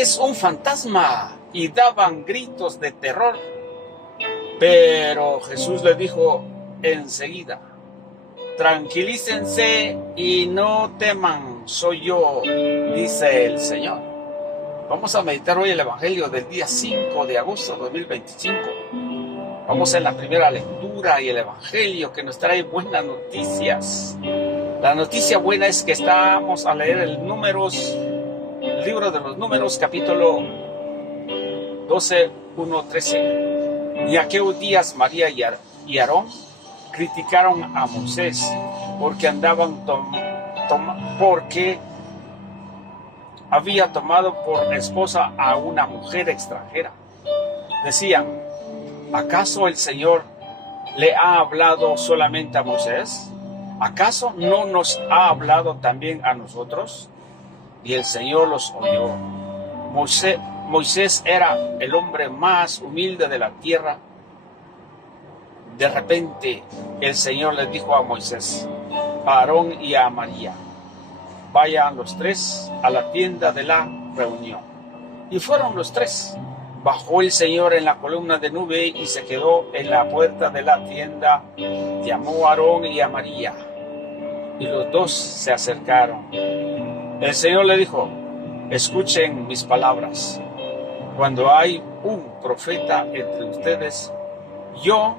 es un fantasma, y daban gritos de terror. Pero Jesús les dijo enseguida: tranquilícense y no teman, soy yo, dice el Señor. Vamos a meditar hoy el Evangelio del día 5 de agosto de 2025. Vamos en la primera lectura y el Evangelio que nos trae buenas noticias. La noticia buena es que estamos a leer el libro de los Números, capítulo 12, 1, 13. Y aquellos días María y Aarón criticaron a Moisés porque porque había tomado por esposa a una mujer extranjera. Decían: ¿acaso el Señor le ha hablado solamente a Moisés? ¿Acaso no nos ha hablado también a nosotros? Y el Señor los oyó. Moisés era el hombre más humilde de la tierra. De repente el Señor les dijo a Moisés, a Aarón y a María: vayan los tres a la tienda de la reunión. Y fueron los tres. Bajó el Señor en la columna de nube y se quedó en la puerta de la tienda. Llamó a Aarón y a María, y los dos se acercaron. El Señor le dijo: escuchen mis palabras. Cuando hay un profeta entre ustedes, yo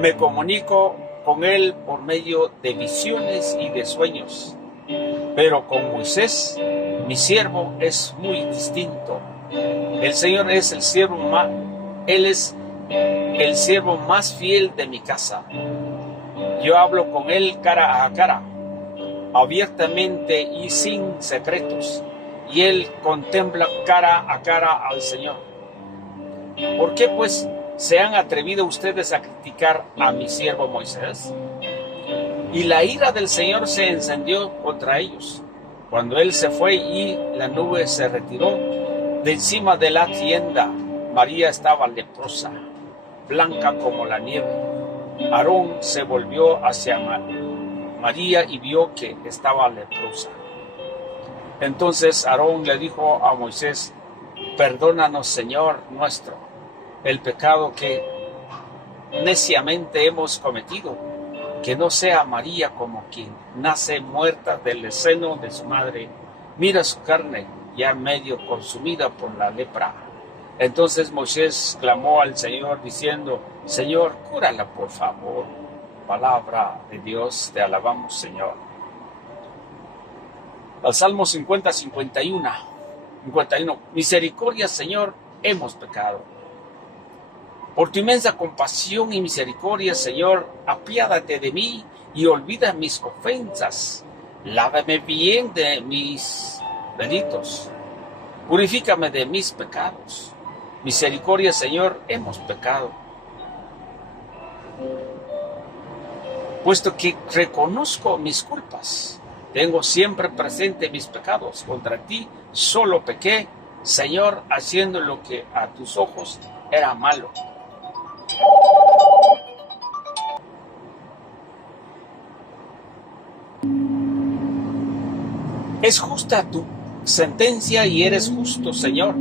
me comunico con él por medio de visiones y de sueños. Pero con Moisés, mi siervo, es muy distinto. El Señor es Él es el siervo más fiel de mi casa. Yo hablo con él cara a cara, abiertamente y sin secretos, y él contempla cara a cara al Señor. ¿Por qué pues se han atrevido ustedes a criticar a mi siervo Moisés? Y la ira del Señor se encendió contra ellos cuando él se fue y la nube se retiró de encima de la tienda. María estaba leprosa, blanca como la nieve. Aarón se volvió hacia María y vio que estaba leprosa. Entonces Aarón le dijo a Moisés: perdónanos, Señor nuestro, el pecado que neciamente hemos cometido, que no sea María como quien nace muerta del seno de su madre. Mira su carne ya medio consumida por la lepra. Entonces Moisés clamó al Señor diciendo: Señor, cúrala por favor. Palabra de Dios, te alabamos, Señor. Al Salmo 51. Misericordia, Señor, hemos pecado. Por tu inmensa compasión y misericordia, Señor, apiádate de mí y olvida mis ofensas. Lávame bien de mis delitos. Purifícame de mis pecados. Misericordia, Señor, hemos pecado. Puesto que reconozco mis culpas, tengo siempre presente mis pecados. Contra ti solo pequé, Señor, haciendo lo que a tus ojos era malo. Es justa tu sentencia y eres justo, Señor.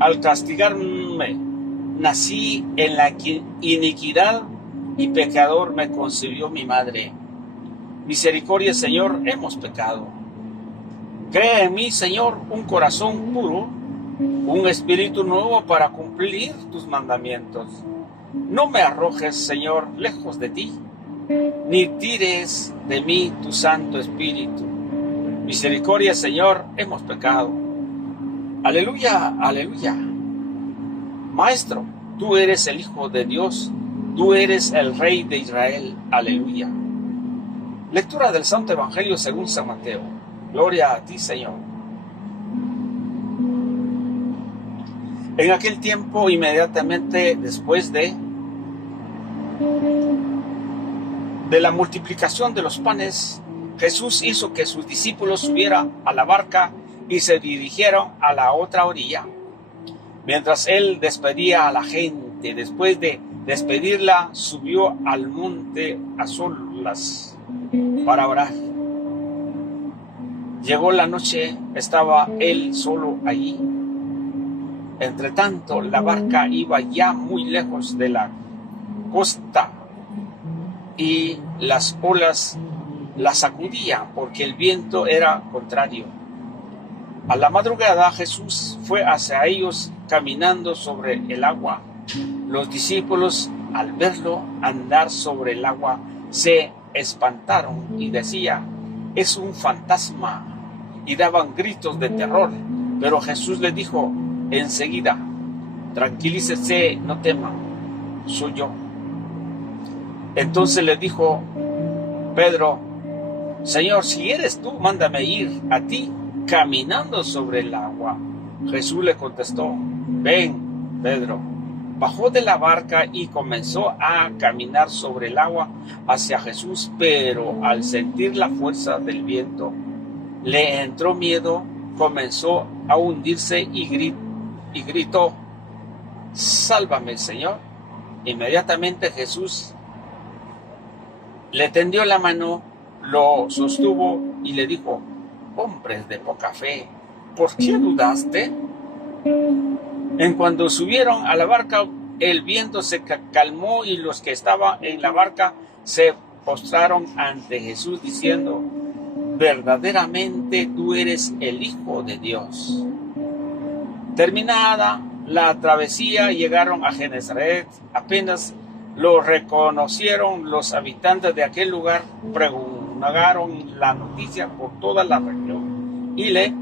Al castigarme, nací en la iniquidad y pecador me concibió mi madre. Misericordia, Señor, hemos pecado. Crea en mí, Señor, un corazón puro, un espíritu nuevo para cumplir tus mandamientos. No me arrojes, Señor, lejos de ti, ni tires de mí tu Santo Espíritu. Misericordia, Señor, hemos pecado. Aleluya, aleluya. Maestro, tú eres el Hijo de Dios, tú eres el Rey de Israel. Aleluya. Lectura del Santo Evangelio según San Mateo. Gloria a ti, Señor. En aquel tiempo, inmediatamente después de la multiplicación de los panes, Jesús hizo que sus discípulos subieran a la barca y se dirigieron a la otra orilla. Mientras él despedía a la gente, después de despedirla, subió al monte a solas para orar. Llegó la noche, estaba él solo allí. Entre tanto, la barca iba ya muy lejos de la costa y las olas la sacudían porque el viento era contrario. A la madrugada Jesús fue hacia ellos caminando sobre el agua. Los discípulos, al verlo andar sobre el agua, se espantaron y decían: es un fantasma, y daban gritos de terror. Pero Jesús les dijo enseguida: tranquilícese, no teman, soy yo. Entonces le dijo Pedro: Señor, si eres tú, mándame ir a ti caminando sobre el agua. Jesús le contestó: ven, Pedro. Bajó de la barca y comenzó a caminar sobre el agua hacia Jesús, pero al sentir la fuerza del viento, le entró miedo, comenzó a hundirse y gritó: sálvame, Señor. Inmediatamente Jesús le tendió la mano, lo sostuvo y le dijo: hombres de poca fe, ¿por qué dudaste? En cuanto subieron a la barca, el viento se calmó y los que estaban en la barca se postraron ante Jesús diciendo: verdaderamente tú eres el Hijo de Dios. Terminada la travesía, llegaron a Genesaret. Apenas lo reconocieron los habitantes de aquel lugar, propagaron la noticia por toda la región y le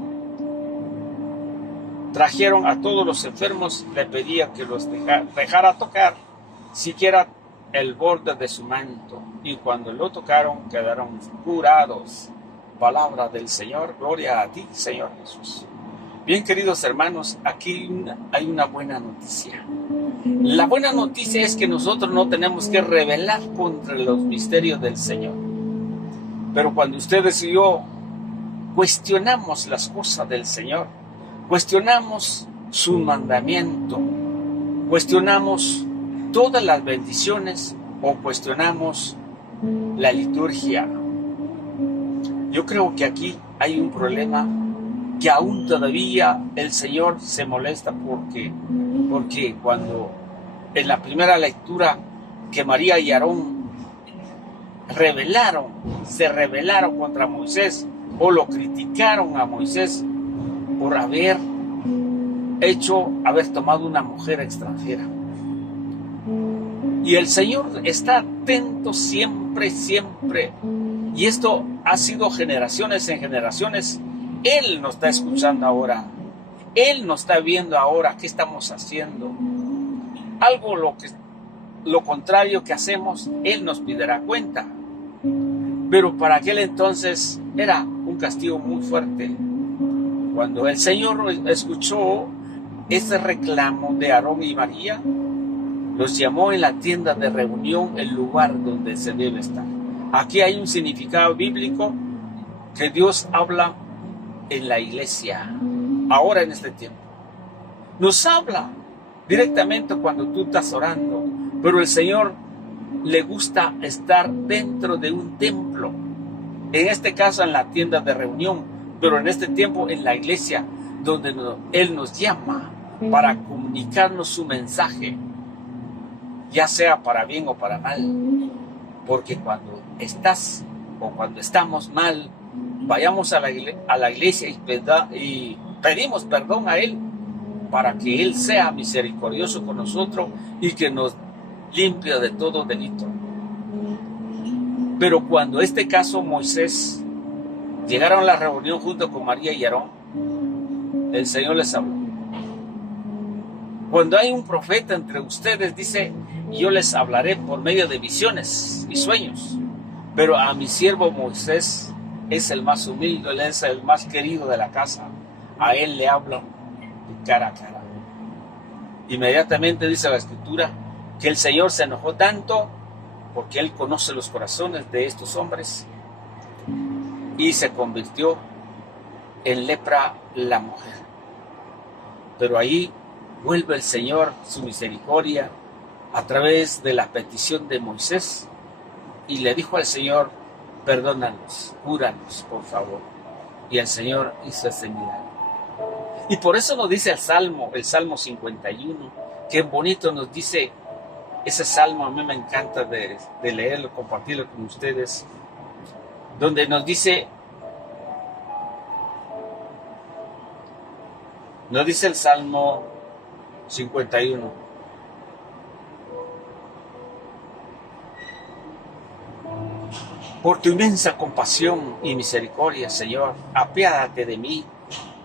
trajeron a todos los enfermos, le pedían que los dejara tocar siquiera el borde de su manto, y cuando lo tocaron quedaron curados. Palabra del Señor. Gloria a ti, Señor Jesús. Bien, queridos hermanos, aquí hay una buena noticia. La buena noticia es que nosotros no tenemos que rebelar contra los misterios del Señor. Pero cuando ustedes y yo cuestionamos las cosas del Señor, cuestionamos su mandamiento, cuestionamos todas las bendiciones o cuestionamos la liturgia, yo creo que aquí hay un problema que aún todavía el Señor se molesta porque cuando en la primera lectura que María y Aarón se rebelaron contra Moisés o lo criticaron a Moisés por haber tomado una mujer extranjera. Y el Señor está atento siempre, y esto ha sido generaciones en generaciones. Él nos está escuchando ahora, Él nos está viendo ahora qué estamos haciendo. Lo contrario que hacemos, Él nos pedirá cuenta. Pero para aquel entonces era un castigo muy fuerte. Cuando el Señor escuchó ese reclamo de Aarón y María, los llamó en la tienda de reunión, el lugar donde se debe estar. Aquí hay un significado bíblico que Dios habla en la iglesia, ahora en este tiempo. Nos habla directamente cuando tú estás orando, pero el Señor le gusta estar dentro de un templo, en este caso en la tienda de reunión, pero en este tiempo en la iglesia, donde Él nos llama para comunicarnos su mensaje, ya sea para bien o para mal. Porque cuando estás o cuando estamos mal, vayamos a la iglesia y pedimos perdón a Él para que Él sea misericordioso con nosotros y que nos limpie de todo delito. Pero cuando este caso Moisés llegaron a la reunión junto con María y Aarón, el Señor les habló. Cuando hay un profeta entre ustedes, dice: yo les hablaré por medio de visiones y sueños. Pero a mi siervo Moisés es el más humilde, él es el más querido de la casa. A él le hablan de cara a cara. Inmediatamente dice la Escritura que el Señor se enojó tanto porque Él conoce los corazones de estos hombres y se convirtió en lepra la mujer. Pero ahí vuelve el Señor su misericordia a través de la petición de Moisés y le dijo al Señor: perdónanos, cúranos, por favor. Y el Señor hizo ese milagro. Y por eso nos dice el Salmo 51, que bonito nos dice ese salmo. A mí me encanta de leerlo, compartirlo con ustedes, donde nos dice el Salmo 51: por tu inmensa compasión y misericordia, Señor, apiádate de mí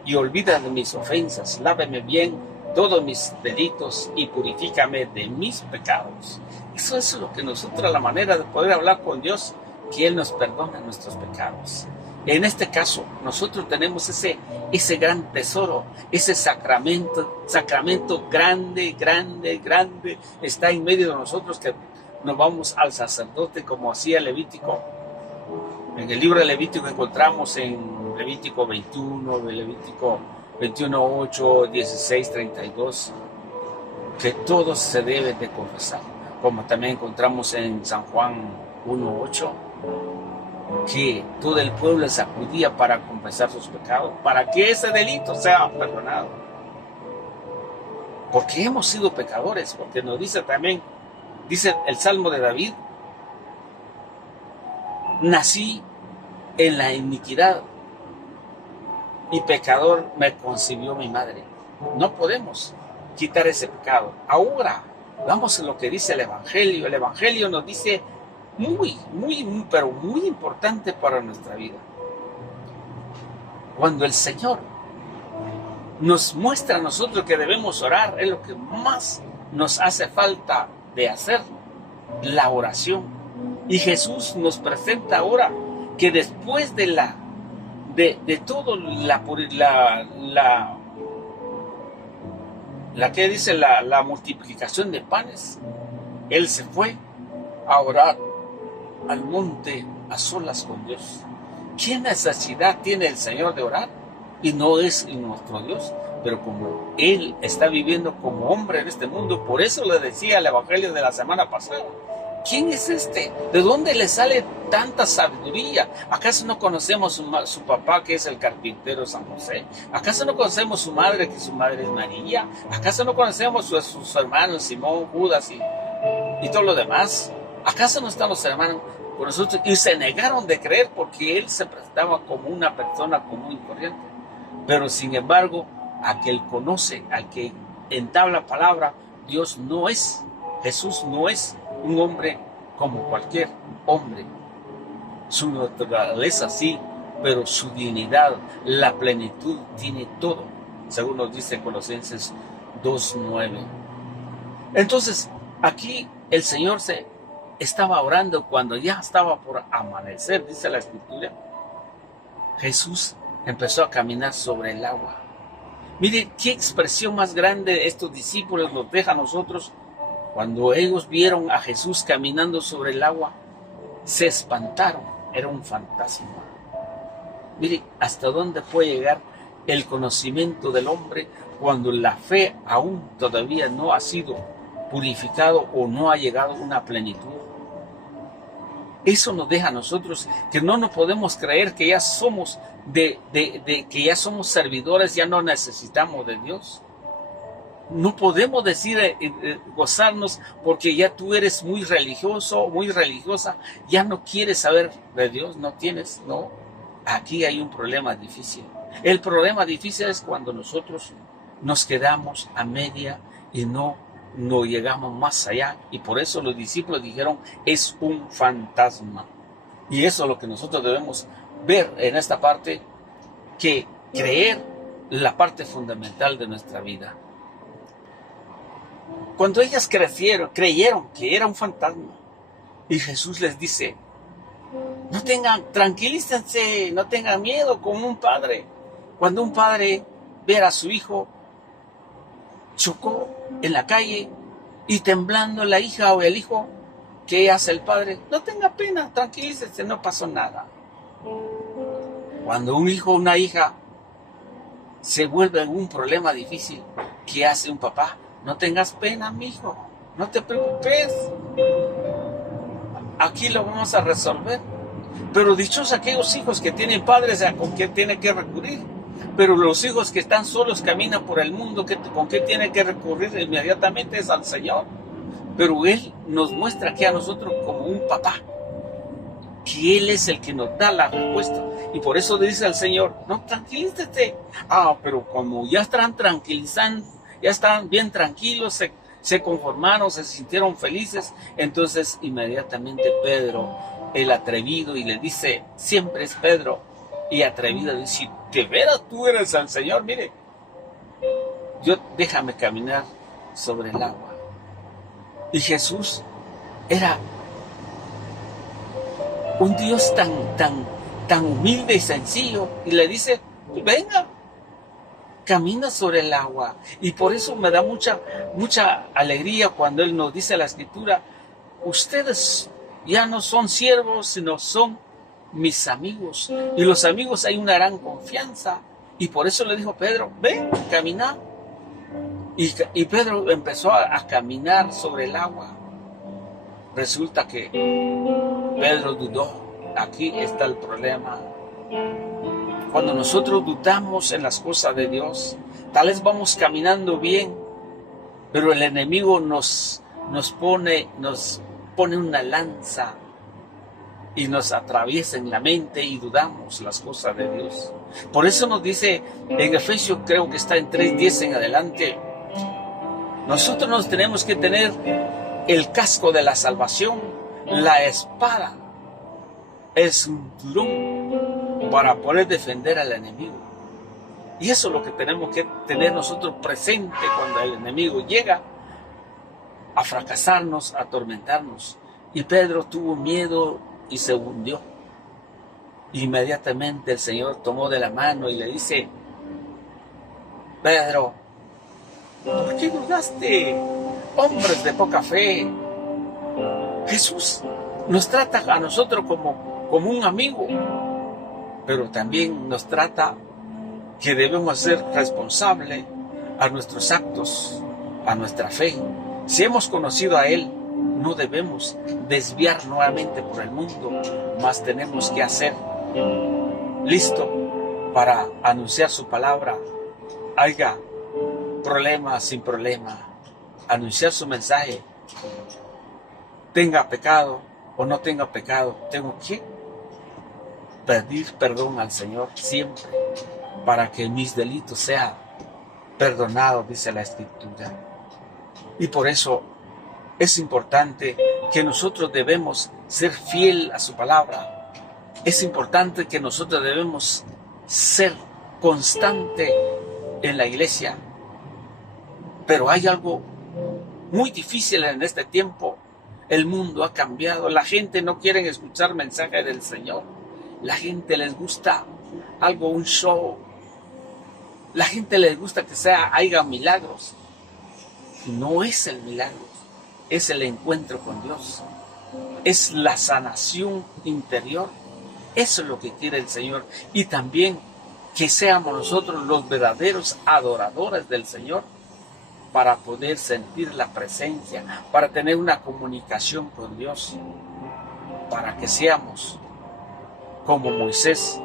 y olvida de mis ofensas. Lávame bien todos mis delitos y purifícame de mis pecados. Eso es lo que nosotros, la manera de poder hablar con Dios, que Él nos perdona nuestros pecados. En este caso, nosotros tenemos ese gran tesoro, ese sacramento grande, está en medio de nosotros, que nos vamos al sacerdote como hacía Levítico. En el libro de Levítico encontramos en Levítico 21, Levítico 21:8, 16:32, que todos se deben de confesar. Como también encontramos en San Juan 1:8, que todo el pueblo se acudía para confesar sus pecados, para que ese delito sea perdonado. Porque hemos sido pecadores, porque nos dice también, dice el Salmo de David: nací en la iniquidad y pecador me concibió mi madre. No podemos quitar ese pecado. Ahora, vamos a lo que dice el Evangelio. El Evangelio nos dice pero muy importante para nuestra vida. Cuando el Señor nos muestra a nosotros que debemos orar, es lo que más nos hace falta de hacer, la oración. Y Jesús nos presenta ahora que después de todo la multiplicación de panes, Él se fue a orar al monte a solas con Dios. ¿Qué necesidad tiene el Señor de orar? Y no es nuestro Dios, pero como Él está viviendo como hombre en este mundo, por eso le decía el Evangelio de la semana pasada: ¿quién es este? ¿De dónde le sale tanta sabiduría? ¿Acaso no conocemos su papá, que es el carpintero San José? ¿Acaso no conocemos su madre, que su madre es María? ¿Acaso no conocemos sus hermanos Simón, Judas y todo lo demás? ¿Acaso no están los hermanos con nosotros? Y se negaron de creer porque Él se presentaba como una persona común y corriente. Pero sin embargo, a que Él conoce, al que entabla palabra, Jesús no es un hombre como cualquier hombre. Su naturaleza sí, pero su dignidad, la plenitud, tiene todo, según nos dice Colosenses 2:9. Entonces, aquí el Señor se estaba orando cuando ya estaba por amanecer, dice la Escritura. Jesús empezó a caminar sobre el agua. Mire qué expresión más grande estos discípulos nos deja a nosotros. Cuando ellos vieron a Jesús caminando sobre el agua, se espantaron. Era un fantasma. Mire hasta dónde puede llegar el conocimiento del hombre cuando la fe aún todavía no ha sido purificado o no ha llegado a una plenitud. Eso nos deja a nosotros que no nos podemos creer que ya somos que ya somos servidores, ya no necesitamos de Dios. No podemos decir gozarnos porque ya tú eres muy religioso, muy religiosa, ya no quieres saber de Dios, no. Aquí hay un problema difícil. El problema difícil es cuando nosotros nos quedamos a media y no llegamos más allá. Y por eso los discípulos dijeron: es un fantasma. Y eso es lo que nosotros debemos ver en esta parte, que creer la parte fundamental de nuestra vida. Cuando ellas creyeron que era un fantasma, y Jesús les dice: tranquilícense, no tengan miedo, como un padre. Cuando un padre ve a su hijo chocó en la calle y temblando la hija o el hijo, ¿qué hace el padre? No tenga pena, tranquilícese, no pasó nada. Cuando un hijo o una hija se vuelve en un problema difícil, ¿qué hace un papá? No tengas pena, mi hijo, no te preocupes, aquí lo vamos a resolver. Pero dichosos aquellos hijos que tienen padres con quien tienen que recurrir. Pero los hijos que están solos caminan por el mundo, ¿con qué tienen que recurrir inmediatamente? Es al Señor. Pero Él nos muestra aquí a nosotros como un papá, que Él es el que nos da la respuesta. Y por eso dice al Señor, no, tranquilízate. Pero como ya están tranquilizando, ya están bien tranquilos, se conformaron, se sintieron felices, entonces inmediatamente Pedro, el atrevido, y le dice, siempre es Pedro, y atrevido, dice, si de veras tú eres el Señor, mire, déjame caminar sobre el agua. Y Jesús era un Dios tan humilde y sencillo, y le dice, venga, camina sobre el agua. Y por eso me da mucha alegría cuando Él nos dice en la Escritura, ustedes ya no son siervos, sino son mis amigos. Y los amigos hay una gran confianza. Y por eso le dijo Pedro, ven, camina. Y Pedro empezó a caminar sobre el agua. Resulta que Pedro dudó. Aquí está el problema. Cuando nosotros dudamos en las cosas de Dios, tal vez vamos caminando bien, pero el enemigo nos pone una lanza y nos atraviesa en la mente y dudamos las cosas de Dios. Por eso nos dice en Efesios, creo que está en 3:10 en adelante, nosotros nos tenemos que tener el casco de la salvación, la espada, el cinturón para poder defender al enemigo. Y eso es lo que tenemos que tener nosotros presente cuando el enemigo llega a fracasarnos, a atormentarnos. Y Pedro tuvo miedo y se hundió. Inmediatamente el Señor tomó de la mano y le dice, Pedro, ¿por qué dudaste? Hombres de poca fe. Jesús nos trata a nosotros como un amigo, pero también nos trata que debemos ser responsables a nuestros actos, a nuestra fe. Si hemos conocido a Él, no debemos desviar nuevamente por el mundo, mas tenemos que hacer listo para anunciar su palabra. Haya problema, sin problema, anunciar su mensaje. Tenga pecado o no tenga pecado, tengo que pedir perdón al Señor siempre para que mis delitos sean perdonados, dice la Escritura. Y por eso es importante que nosotros debemos ser fiel a su palabra. Es importante que nosotros debemos ser constante en la iglesia. Pero hay algo muy difícil en este tiempo. El mundo ha cambiado. La gente no quiere escuchar mensaje del Señor. La gente les gusta algo, un show. La gente les gusta que haya milagros. No es el milagro, es el encuentro con Dios. Es la sanación interior. Eso es lo que quiere el Señor. Y también que seamos nosotros los verdaderos adoradores del Señor para poder sentir la presencia, para tener una comunicación con Dios, para que seamos como Moisés,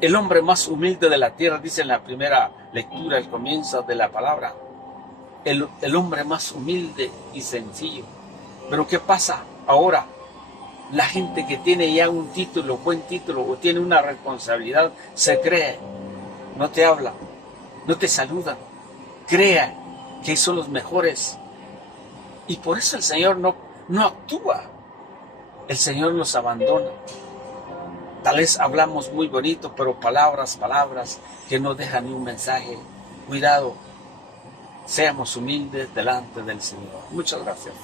el hombre más humilde de la tierra, dice en la primera lectura, el comienzo de la palabra, el hombre más humilde y sencillo. Pero ¿qué pasa ahora? La gente que tiene ya un título, buen título, o tiene una responsabilidad, se cree, no te habla, no te saluda, crea que son los mejores. Y por eso el Señor no actúa. El Señor nos abandona. Tal vez hablamos muy bonito, pero palabras que no dejan ni un mensaje. Cuidado, seamos humildes delante del Señor. Muchas gracias.